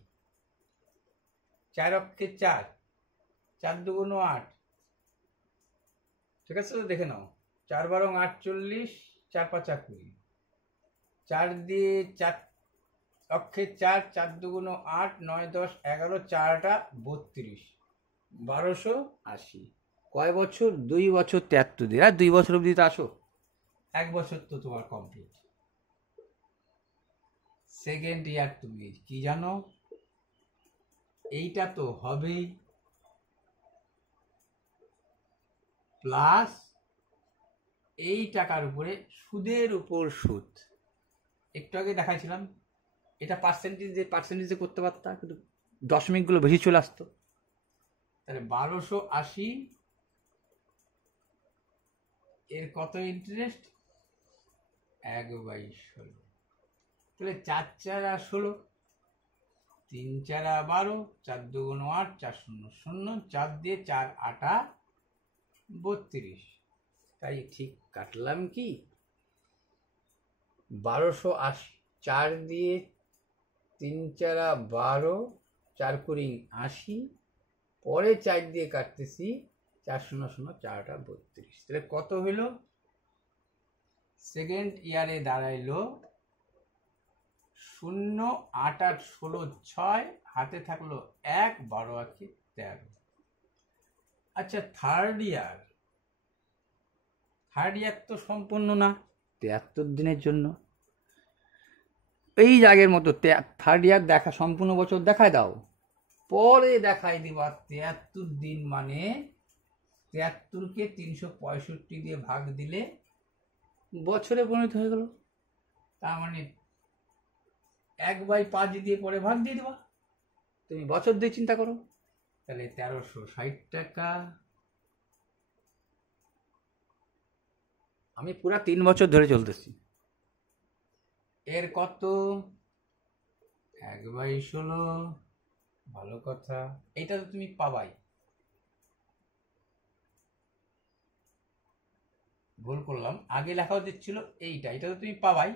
4 অক্ষে 4, 4 2 8, ঠিক আছে? তো দেখে নাও, 4 12 48, 4 5 20, 4 দিয়ে 4 অক্ষে 4, 4 2 8, 9 10 11, 4টা 32, 1280। কয় বছর? 2 বছর 73 দিন। আর 2 বছর অবধি তো আসো, 1 বছর তো তোমার কমপ্লিট। সেকেন্ড ইয়ার তুমি কি জানো, এইটা তো হবেই, প্লাস এই টাকার উপরে সুদের উপর সুদ। একটু আগে দেখাইছিলাম, এটা পার্সেন্টেজে করতে পারতাম, কিন্তু দশমিকগুলো বেশি চলে আসতো। তাহলে 1280 এর কত ইন্টারেস্ট? 1/16। তাহলে 4 4 16, 3 4 12, 4 2 8, 4 0 0, 4 দিয়ে 4 8 32। তাই ঠিক কাটলাম কি? 1280, 4 দিয়ে 3 4 12, 4 কুড়ি 80, পরে 4 দিয়ে কাটতেছি, 4 0 0, 4টা 32। তাহলে কত হইল? সেকেন্ড ইয়ারে দাঁড়াইলো 0 8 8 16 6, হাতে থাকলো 1, 12 আছে 13। আচ্ছা, থার্ড ইয়ার তো সম্পূর্ণ না, 73 দিনের জন্য। এই আগের মতো থার্ড ইয়ার দেখা, সম্পূর্ণ বছর দেখায় দাও, পরে দেখাই দিবা 73 দিন, মানে 73কে 365 দিয়ে ভাগ দিলে বছরে পরিণত হয়ে গেল। তার মানে 1/5 দিয়ে পরে ভাগ দিয়ে দেবা, তুমি বছর দিয়ে চিন্তা করো। তাহলে 1360 টাকা। আমি পুরা 3 বছর ধরে চলতেছি। এর কত? 1/16। ভালো কথা, এইটা তো তুমি পাবাই। ভুল করলাম, আগে লেখা উচিত ছিল এইটা, এটা তো তুমি পাবাই।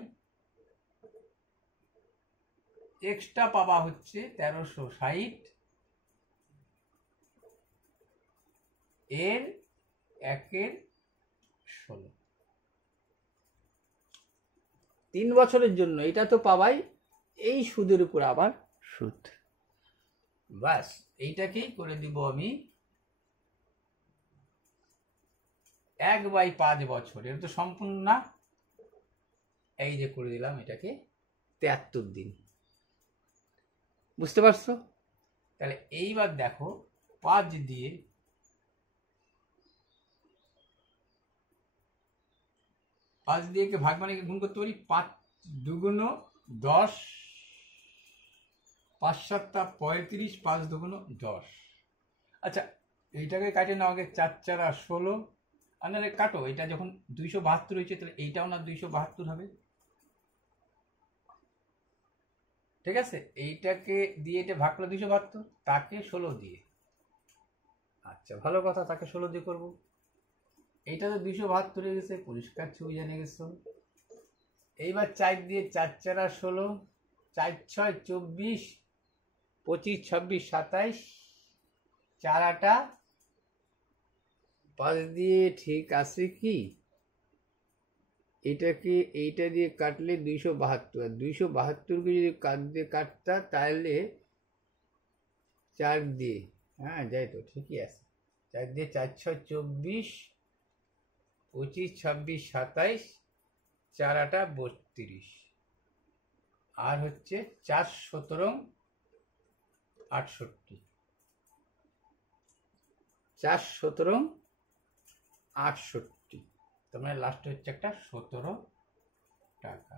এক্সট্রা পাবা হচ্ছে 1360 এর 1/16। 3 বছরের জন্য এটা তো পাবাই, এই সুদের উপর আবার সুদ। বাস, এইটাকেই করে দিব আমি 1/5 বছর। এটা তো সম্পূর্ণ না, এই যে করে দিলাম এটাকে 73 দিন। বুঝতে পারছো? তাহলে এইবার দেখো, 5 দিয়ে 5 দিয়ে ভাগ মানে গুণ করতে পারি, 5 2 10, 5 7 35, 5 2 10। আচ্ছা, এইটাকে কাটে নাও আগে, 4 4 16, আপনারা কাটো। এটা যখন 272 হয়েছে, তাহলে এইটাও না 272 হবে। ঠিক আছে, এইটাকে দিয়ে এটা ভাগ করলে 272, তাকে 16 দিয়ে। আচ্ছা ভালো কথা, তাকে 16 দিয়ে করবো। এইটা তো 272 হয়ে গেছে, পরিষ্কার ছবি জেনে গেছো। এইবার 4 দিয়ে 4 4 16, 4 6 24, 25 26 27, 4 8 5 দিয়ে ঠিক আছে কি? এটাকে এইটা দিয়ে কাটলে 272, আর 272কে যদি কাটতা তাহলে 4 দিয়ে, হ্যাঁ যাই তো ঠিকই আছে। 4 দিয়ে 4 6 24, 25 26 27, 4 8 32, আর হচ্ছে 4 17 68, 4 17 68, তার মানে লাস্ট হচ্ছে একটা 17 টাকা।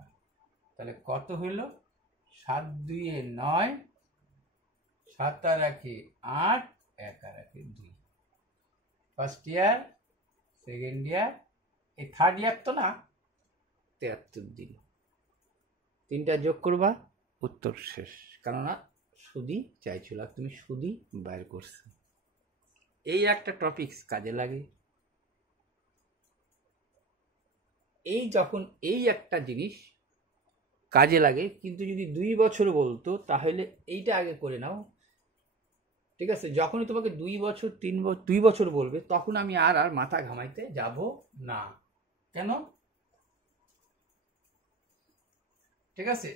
তাহলে কত হইল? 7 2 9, 7 আর 1 8, 1 আর 1 2। ফার্স্ট ইয়ার, সেকেন্ড ইয়ার, এই থার্ড ইয়ার তো না, 73 দিন। 3টা যোগ করবা, উত্তর শেষ। কেননা সুদি চাইছিল আর তুমি সুদি বাইর করছো। এই একটা টপিকস কাজে লাগে। এই যখন এই একটা জিনিস কাজে লাগে, কিন্তু যদি 2 বছর বলতো তাহলে এইটা আগে করে নাও, ঠিক আছে? যখনই তোমাকে 2 বছর 2 বছর বলবে, তখন আমি আর মাথা ঘামাইতে যাব না। কেন? ঠিক আছে,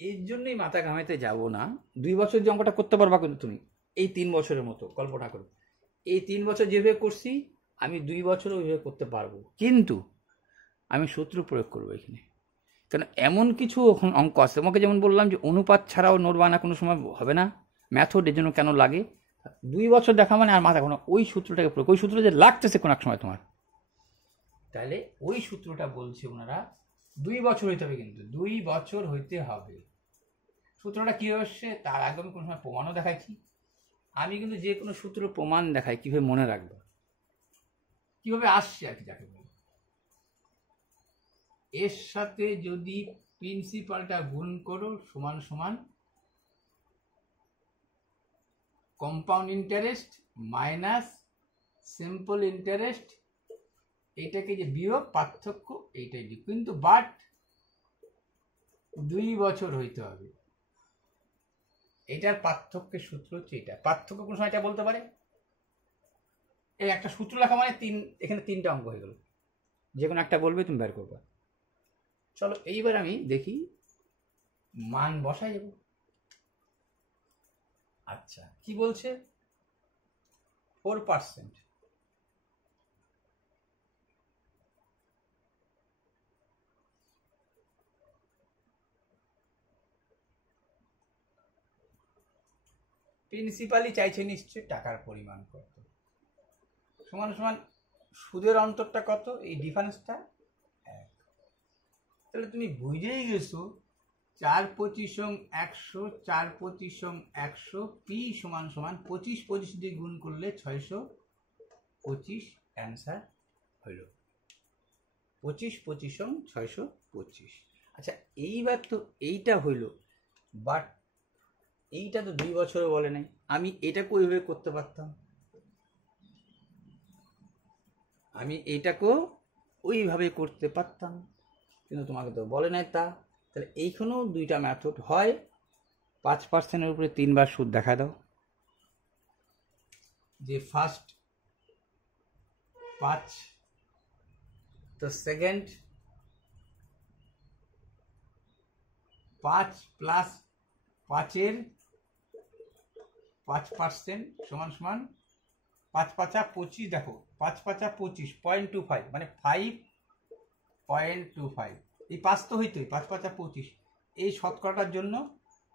এর জন্যই মাথা ঘামাইতে যাব না। 2 বছর যে অঙ্কটা করতে পারবা কিন্তু তুমি, এই 3 বছরের মতো কল্পনা করো। এই 3 বছর যেভাবে করছি, আমি 2 বছর ওইভাবে করতে পারবো, কিন্তু আমি সূত্র প্রয়োগ করবো এখানে। কারণ এমন কিছু অঙ্ক আছে, তোমাকে যেমন বললাম যে অনুপাত ছাড়াও নোট বানা কোনো সময় হবে না, ম্যাথড এর জন্য কেন লাগে। 2 বছর দেখা মানে আর মাথা কোনো, ওই সূত্রটাকে প্রয়োগ, ওই সূত্র যে লাগতেছে কোনো এক সময় তোমার, তাহলে ওই সূত্রটা বলছে ওনারা 2 বছর হইতে হবে, কিন্তু 2 বছর হইতে হবে। সূত্রটা কী হচ্ছে তার আগে আমি কোনো সময় প্রমাণও দেখাইছি। আমি কিন্তু যে কোনো সূত্র প্রমাণ দেখাই, কীভাবে মনে রাখবো, কীভাবে আসছে আর কি, যাকে বলে এর সাথে যদি প্রিন্সিপালটা গুণ করো সমান সমান compound interest minus simple interest, এটাকে যে বিয়োগ পার্থক্য এইটাই বিয়োগ, কিন্তু বাট 2 বছর হইতে হবে। এটার পার্থক্যের সূত্র হচ্ছে এটা। পার্থক্য কোন সময় এটা বলতে পারে, এই একটা সূত্র লেখা মানে 3, এখানে 3টা অঙ্ক হয়ে গেল, যে কোনো একটা বলবে তুমি বের করবে। চলো এইবার আমি দেখি মান বসাই যাব। আচ্ছা কি বলছে? 4%। প্রিন্সিপালি চাইছে নিশ্চয়ই টাকার পরিমাণ কত, সমান সমান সুদের অন্তরটা কত, এই ডিফারেন্সটা 1। তাহলে তুমি বুঝেই গেছো 4 25 100, 4 25 100, পি সমান সমান 25 25 দিয়ে গুণ করলে 625, অ্যান্সার হইল 25 25 625। আচ্ছা এইবার তো এইটা হইল, বাট এইটা তো 2 বছরে বলে নাই, আমি এটাকে ওইভাবে করতে পারতাম, আমি এইটাকেও ওইভাবে করতে পারতাম, কিন্তু তোমাকে তো বলে নাই তা। তাহলে এইখানেও 2টা মেথড হয়। 5%-এর উপরে 3বার সুদ দেখা দাও, যে ফার্স্ট 5, তো সেকেন্ড 5 প্লাস 5-এর 5% সমান সমান 5 5 25, দেখো 5 5 25, 0.25 মানে 5.25। এই 5 তো হইতোই, 5 5 25, এই শতকরাটার জন্য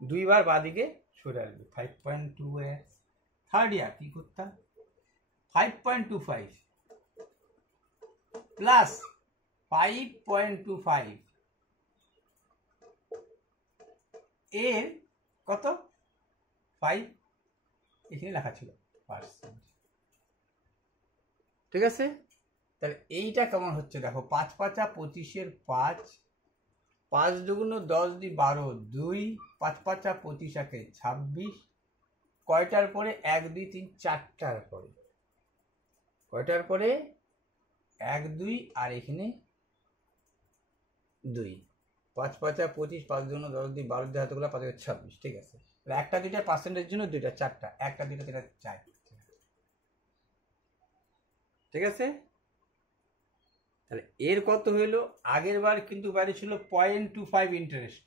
2বার বাদিকে সরে আসবে 5.2। থার্ড ইয়ার কি করতাম, 5.25 প্লাস 5.25 এর কত 5, এখানে লেখা ছিল পার্সেন্ট, ঠিক আছে? তাহলে এইটা কেমন হচ্ছে দেখো, 5 5 25-এর 5 5 দুগুণ 10 দি 12, 2, 5 5 25 একে 26, কয়টার পরে 1 2 3 4টার পরে, কয়টার পরে 1 2 আর এখানে 2, 5 5 25, 5 দুগুণ 10 দি 12 দিয়ে হাতগুলো 5 26, ঠিক আছে। একটা দুইটা পার্সেন্টের জন্য দুইটা, চারটা, একটা দুইটা তিনটা চার, ঠিক আছে। তাহলে এর কত হইলো? আগের বার কিন্তু বাইরে ছিল 0.25 ইন্টারেস্ট।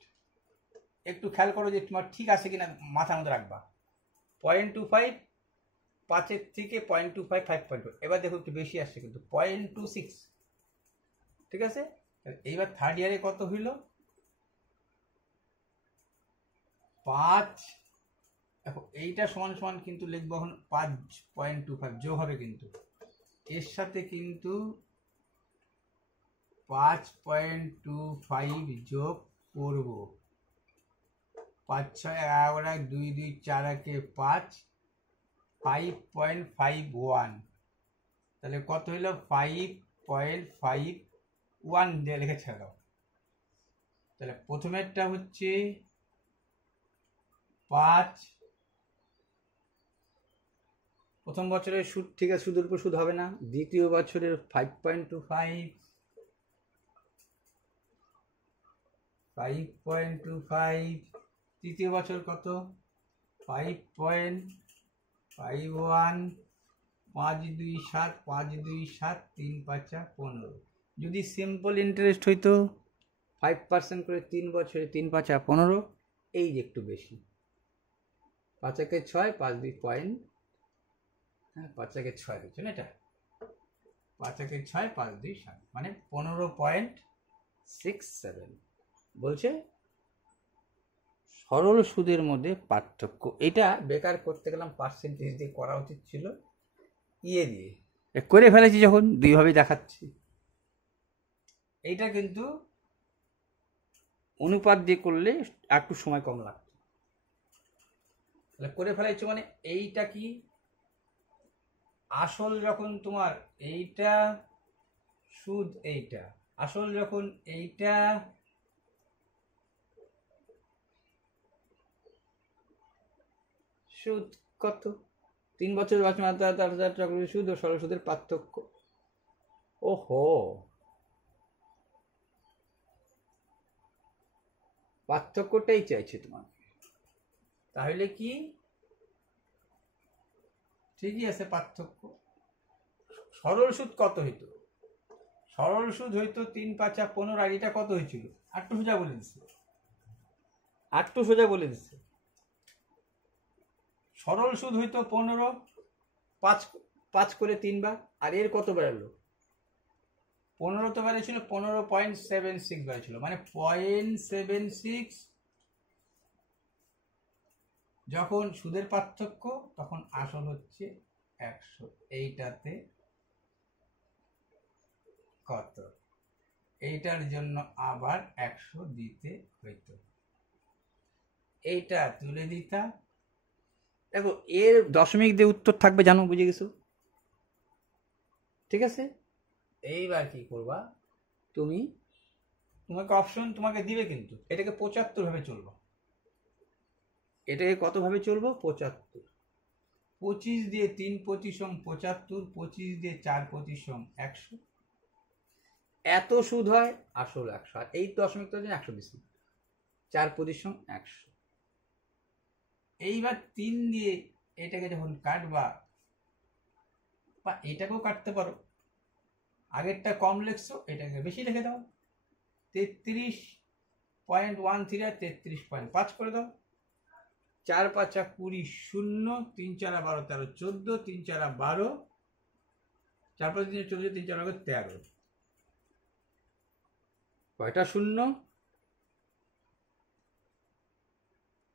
একটু খেয়াল করো যে তোমার ঠিক আছে কিনা, মাথার মধ্যে রাখবা। 0.25, 5-এর থেকে 0.25 5.2, এবার দেখো একটু বেশি আসছে কিন্তু 0.26, ঠিক আছে। এইবার থার্ড ইয়ারে কত হইল? 5, দেখো এইটা সমান সমান কিন্তু লিখবো এখন 5.25 যোগ হবে, কিন্তু এর সাথে কিন্তু 5.25 যোগ করব। 5 6 11 2 2 4 একে 5, 5.51, তাহলে কত হইল? 5.51 দিয়ে লিখে ছেড়ে দাও। তাহলে প্রথমেরটা হচ্ছে 5, প্রথম বছরের সুদ, ঠিক আছে, সুদের উপর সুদ হবে না। দ্বিতীয় বছরের 5.25, 5.25, তৃতীয় বছর কত? 5.51, 5 2 7, 5 2 7, 3 5 15। যদি সিম্পল ইন্টারেস্ট হইতো 5% করে 3 বছরে, 3 5 15, এই যে একটু বেশি, 5 একে 6, 5 2 পয়েন্ট, হ্যাঁ 5 একে 6 হচ্ছে না, এটা 5 একে 6, 5 2 7, মানে 15.67 বলছে সরল সুদের মধ্যে পার্থক্য। এটা বেকার করতে গেলাম, পার্সেন্টেজ দিয়ে করা উচিত ছিল, ইয়ে দিয়ে করে ফেলেছি যখন, দুইভাবে দেখাচ্ছি। এইটা কিন্তু অনুপাত দিয়ে করলে একটু সময় কম লাগতো, করে ফেলাইছো মানে এইটা কি আসল, যখন তোমার এইটা সুদ, এইটা আসল, যখন এইটা সুদ কত? 3 বছর বাঁচমাত্রা 4,000 টাকা সুদ ও সরল সুদের পার্থক্য। ওহো, পার্থক্যটাই চাইছে তোমার। তাহলে কি ঠিকই আছে পার্থক্য। সরল সুদ কত হইতো? সরল সুদ হইতো 3 5 15, আর এটা কত হয়েছিল? আটটু সোজা বলে দিচ্ছে, আটটু সোজা বলে দিচ্ছে। সরল সুদ হইতো 15, 5 করে 3 বার, আর এর কত বেড়ালো? 15 তো বেড়েছিল, 15.76 বেড়েছিল, মানে 0.76 যখন সুদের পার্থক্য, তখন আসল হচ্ছে 100। এইটাতে কত? এইটার জন্য আবার 100 দিতে হইতো, এইটা তুলে দিতা। দেখো এর দশমিক দিয়ে উত্তর থাকবে, জানো, বুঝে গেছো, ঠিক আছে। এইবার কি করবা তুমি? তোমাকে অপশন তোমাকে দিবে, কিন্তু এটাকে 75 ভাবে চলবো। এটাকে কত ভাবে চলবো? 75। 25 দিয়ে 3 25 75, 25 দিয়ে 4 25 100, এত সুদ হয়, আসল 100, আর এই দশমিকটার জন্য 100 দিচ্ছি, 4 25 100। এইবার 3 দিয়ে এটাকে যখন কাটবা, বা এটাকেও কাটতে পারো, আগেরটা কম লিখছো, এটাকে বেশি লিখে দাও, 33.13 আর 33.5 করে দাও। 4 5 20, 0, 3 4 12 13 14, 3 4 12, 4 5 3 14, 3 4 13, কয়টা শূন্য?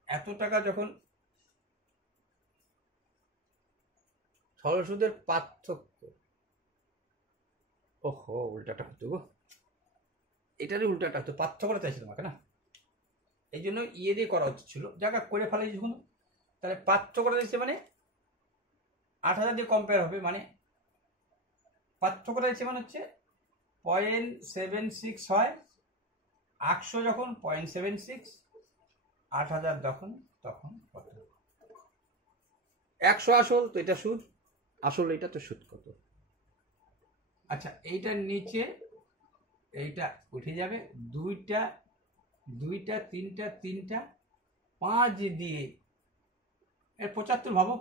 এত টাকা যখন সরল সুদের পার্থক্য, ওহো উল্টাটা হতো গো, এটারই উল্টাটা হতো, পার্থক্যটা চাইছে তোমাকে না, এই জন্য ইয়ে দিয়ে করা উচিত ছিল, জায়গা করে ফেলাই যখন, তাহলে পার্থক্যটা দিচ্ছে, মানে 8,000 দিয়ে কম্পেয়ার হবে, মানে পার্থক্যটা দিচ্ছে মানে হচ্ছে 0.76 হয় 800 যখন 0.76, 8000 তখন কত? 100 আসল, তো এটা সুদ, আসল এটা তো সুদ কত? আচ্ছা, এইটার নিচে এইটা উঠে যাবে, দুইটা তিনটা 5 দিয়ে 75 ভাবো,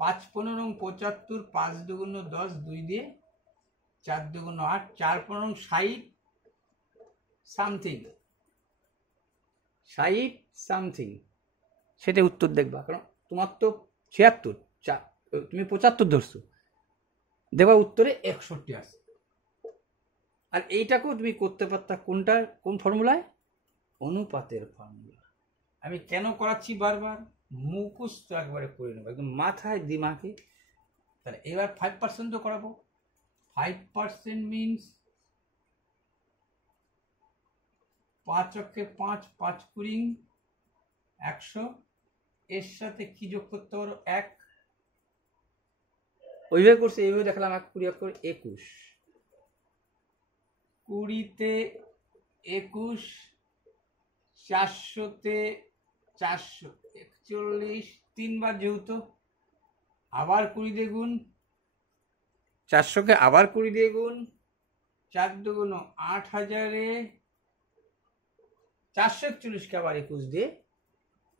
5 15 75, 5 দুগুণ 10, 2 দিয়ে 4 দুগুণ 8, 4 15 60 সামথিং, 60 সামথিং, সেটা উত্তর দেখবা। কারণ তোমার তো 76, তুমি 75 ধরছো, দেখবা উত্তরে 61 আসে। আর এইটাকেও তুমি করতে পারতা কোন ফর্মুলায়? অনুপাতের ফর্মুলা। আমি কেন করাচ্ছি বারবার? মুখস্থ একবারে করে নেবো, একদম মাথায় দিমাগে। তাহলে এবার 5% তো করাবো। 5% মিনস 5 অক্ষে 5, 5 কুড়ি 100, এর সাথে কি যোগ করতে পারো? 1। ওইভাবে করছে, এইভাবে দেখালাম। 1 20 করে 21, 20-তে 21, 400-তে 441, 3 বার যেহেতু, আবার 20 দিয়ে গুণ, 400-কে আবার 20 দিয়ে গুণ, 4 দুগুণ 8000-এ 441-কে আবার 21 দিয়ে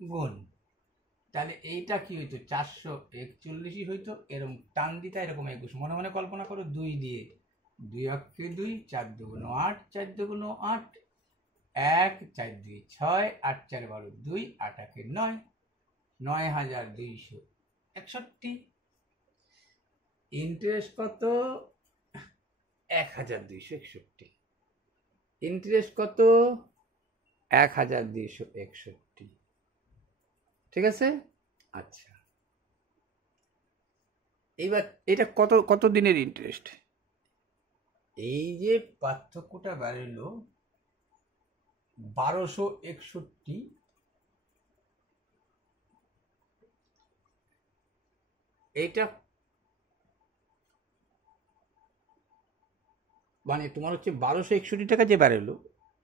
গুণ। তাহলে এইটা কি হইতো? 441 হইতো। এরকম টান দিতে এরকম 21, মনে মনে কল্পনা করো। 2 দিয়ে 2 অক্ষে 2, 4 দুগুণ 8, 4 দুগুণ 8, 1 4 2 6, 8 4 12 2, 8 1 9, 9261। ইন্টারেস্ট কত? 1261। ইন্টারেস্ট কত? 1261। ঠিক আছে? আচ্ছা, এইবার এটা কত দিনের ইন্টারেস্ট? এই যে পার্থক্যটা বাড়লো 1261, এইটা মানে তোমার হচ্ছে 1261 টাকা যে বাড়লো,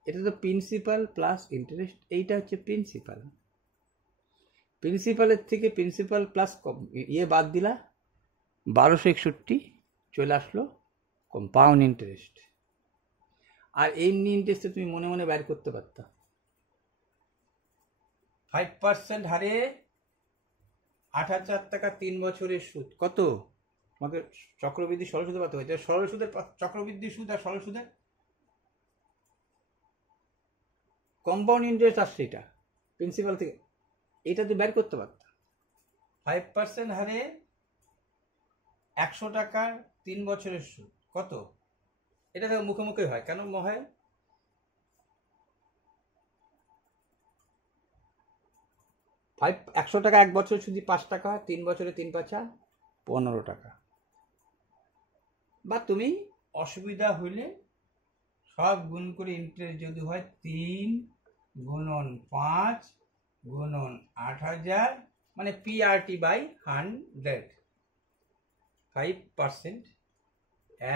এটা তো প্রিন্সিপাল প্লাস ইন্টারেস্ট। এইটা হচ্ছে প্রিন্সিপালের থেকে প্রিন্সিপাল প্লাস বাদ দিলা, 1261 চলে আসলো কম্পাউন্ড ইন্টারেস্ট। আর এমনি ইন্টারেস্টে তুমি মনে মনে বের করতে পারতা। 5% হারে 8000 টাকা 3 বছরের সুদ কত? তোমাকে চক্রবৃদ্ধি সরল সুদে পাতে হয়। সরল সুদের চক্রবৃদ্ধি সুদ আর সরল সুদের কম্পাউন্ড ইন্টারেস্ট আসছে, এটা প্রিন্সিপাল থেকে, এটা তুই বের করতে পারত। 5% হারে 100 টাকার 3 বছরের সুদ কত? এটা দেখো মুখোমুখি হয়, কেন হয়? 100 টাকা 1 বছর সুদি 5 টাকা হয়, 3 বছরে 3 5 15 টাকা। বা তুমি অসুবিধা হইলে সব গুণ করে ইন্টারেস্ট যদি হয় 3 গুণন 5 গুণন 8000, মানে PRT বাই 100, 5%,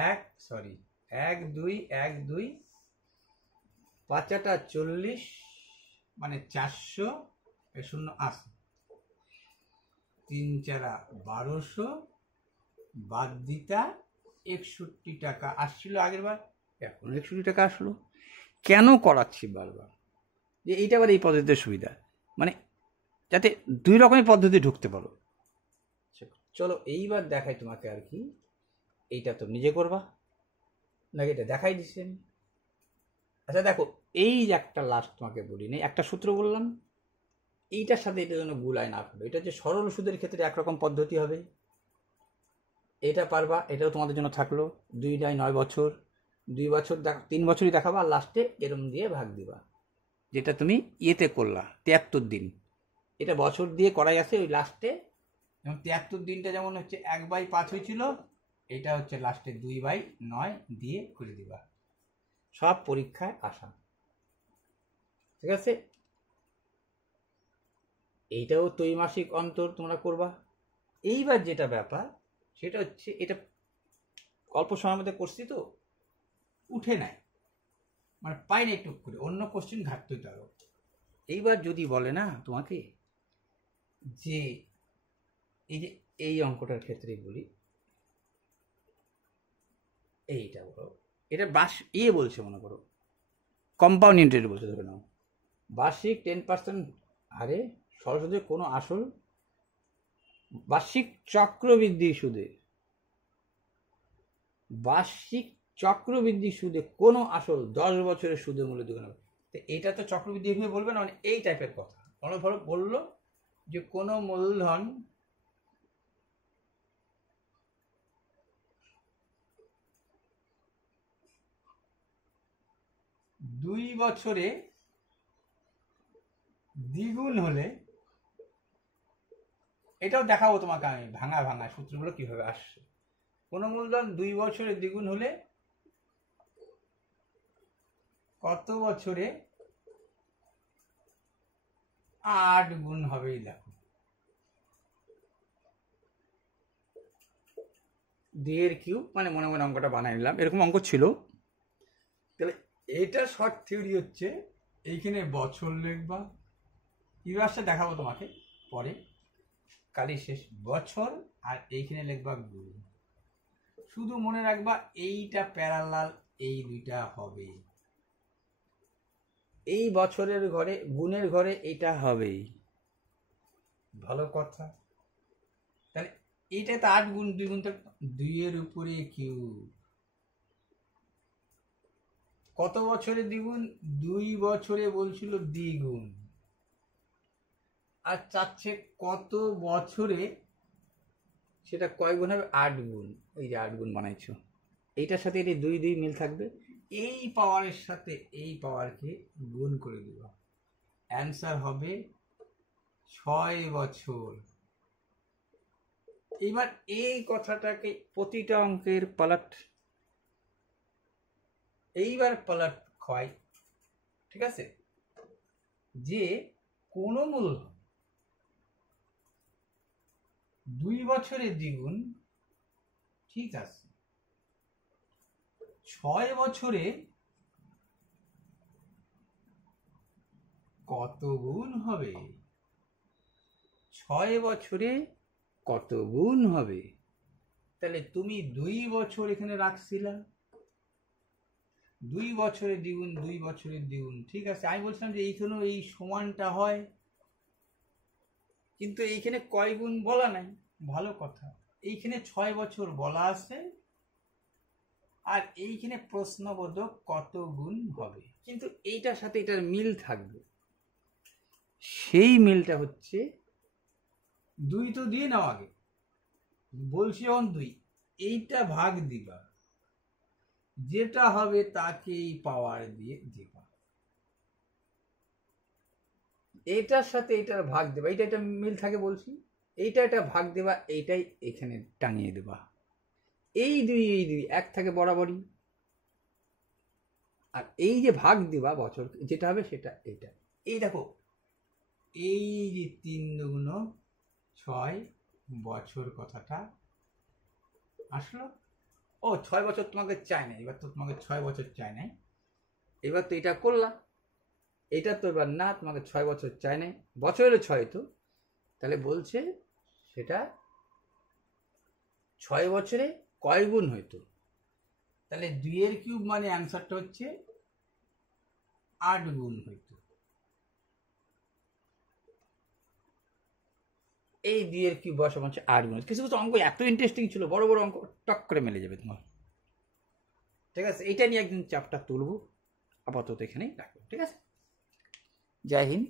1 2 1 2 5 40, মানে 400, 0 80, 3 4 1200, বাদ দিতা 61 টাকা আসছিল আগের বার, এখন 61 টাকা আসলো। কেন করাচ্ছি বারবার? যে এইটা আবার এই পদ্ধতির সুবিধা, মানে যাতে 2 রকমের পদ্ধতি ঢুকতে পারো। চলো এইবার দেখাই তোমাকে আর কি। এইটা তো নিজে করবা নাকি এটা দেখাই দিচ্ছি আমি। আচ্ছা দেখো, এই যে একটা লাস্ট তোমাকে বলি নেই, একটা সূত্র বললাম, এইটার সাথে এটা যেন গুলায় না পড়ে। এটা যে সরল সুদের ক্ষেত্রে একরকম পদ্ধতি হবে, এটা পারবা, এটাও তোমাদের জন্য থাকলো। 2 9 বছর, 2 বছর 3 বছরই দেখাবা, আর লাস্টে এরম দিয়ে ভাগ দিবা, যেটা তুমি ইয়েতে করলা 73 দিন। এটা বছর দিয়ে করাই আছে, ওই লাস্টে যেমন 73 দিনটা যেমন হচ্ছে 1/5 হয়েছিল, এটা হচ্ছে লাস্টে 2/9 দিয়ে করে দিবা। সব পরীক্ষায় আসা, ঠিক আছে? এইটাও ত্রৈমাসিক অন্তর তোমরা করবা। এইবার যেটা ব্যাপার সেটা হচ্ছে, এটা অল্প সময়ের মধ্যে করছি তো উঠে নেয়, মানে পাই না টুক করে, অন্য কোশ্চেন ঘাটতে হতে আরো। এইবার যদি বলে না তোমাকে যে এই যে এই অঙ্কটার ক্ষেত্রে বলি, এইটা বলো, এটা বলছে মনে করো কম্পাউন্ড ইন্টারেস্ট বলছে, ধরে নাও বার্ষিক 10% হারে সরস্বতীর কোনো আসল বার্ষিক চক্রবৃদ্ধি সুদে, বার্ষিক চক্রবৃদ্ধি সুদে কোনো আসল 10 বছরের সুদের মূল্য দ্বিগুণ হবে। তো এটা তো চক্রবৃদ্ধি হিসেবে বলবে না, মানে এই টাইপের কথা। মনে ধরো বললো যে কোনো মূলধন দুই বছরে দ্বিগুণ হলে, এটাও দেখাবো তোমাকে আমি ভাঙা ভাঙা সূত্রগুলো কিভাবে আসছে। কোনো মূলধন 2 বছরে দ্বিগুণ হলে কত বছরে 8 গুণ হবে, দেখো 2 এর কিউব, মানে মনে মনে অঙ্কটা বানাই নিলাম, এরকম অঙ্ক ছিল। তাহলে এটা শর্ট থিওরি হচ্ছে, এইখানে বছর লিখবা, ইউনিভার্সটা দেখাবো তোমাকে পরে, কালি শেষ বছর, আর এইখানে লিখবা গুণ। শুধু মনে রাখবা এইটা প্যারালাল, এই দুইটা হবে, এই বছরের ঘরে গুণের ঘরে এটা হবেই, ভালো কথা। তাহলে এইটা তো 8 গুণ 2 গুণ, তো 2 এর উপরে কিউব, কত বছরে দ্বিগুণ? 2 বছরে বলছিল দ্বিগুণ, আর চাচ্ছে কত বছরে সেটা কয় গুণ হবে? 8 গুণ। এই যে 8 গুণ বানাইছো, এইটার সাথে এটি 2 2 মিল থাকবে, এই পাওয়ারের সাথে এই পাওয়ারকে গুণ করে দিব, অ্যান্সার হবে 6 বছর। এবার এই কথাটাকে প্রতিটা অঙ্কের পালাট, এইবার পালাট হয়, ঠিক আছে, যে কোন মূলধন 2 বছরে দ্বিগুণ, ঠিক আছে, 6 বছরে কত গুণ হবে? 6 বছরে কত গুণ হবে? তাহলে তুমি 2 বছর এখানে রাখছিলা, 2 বছরের দ্বিগুণ, 2 বছরের দ্বিগুণ, ঠিক আছে। আমি বলছিলাম যে এইখানেও এই সমানটা হয়, কিন্তু এইখানে কয় গুণ বলা নাই, ভালো কথা। এইখানে 6 বছর বলা আছে, আর এইখানে প্রশ্নবোধক কত গুণ হবে, কিন্তু এইটার সাথে এটার মিল থাকবে। সেই মিলটা হচ্ছে 2 তো দিয়ে নাও, আগে বলছি যখন 2, এইটা ভাগ দিবা, যেটা হবে তাকেই পাওয়ার দিয়ে দিবা, এটার সাথে এটার ভাগ দেবা, এইটা এটা মিল থাকে বলছি, এইটা এটা ভাগ দেবা, এইটাই এখানে টানিয়ে দেবা, এই 2 এই 2 এক থাকে বরাবরই, আর এই যে ভাগ দিবা বছর যেটা হবে সেটা এইটা। এই দেখো, এই যে 3 দুগুণ 6 বছর কথাটা আসলো। ও 6 বছর তোমাকে চাই না, এবার তো তোমাকে 6 বছর চাই নাই, এবার তো এটা করলাম, এটা তো এবার না, তোমাকে 6 বছর চাই নাই, বছরের 6 তো, তাহলে বলছে সেটা 6 বছরে কয় গুণ হইতো, তাহলে 2 এর কিউব মানে অ্যান্সারটা হচ্ছে 8 গুণ হইতো। এই 2 এর কিউব বসা হচ্ছে 8 গুণ। কিছু কিছু অঙ্ক এত ইন্টারেস্টিং ছিল, বড় বড় অঙ্ক টক করে মেলে যাবে তোমার, ঠিক আছে। এইটা নিয়ে একদিন চাপটা তুলবো, আপাতত এখানেই রাখবো, ঠিক আছে। জয় হিন্দ।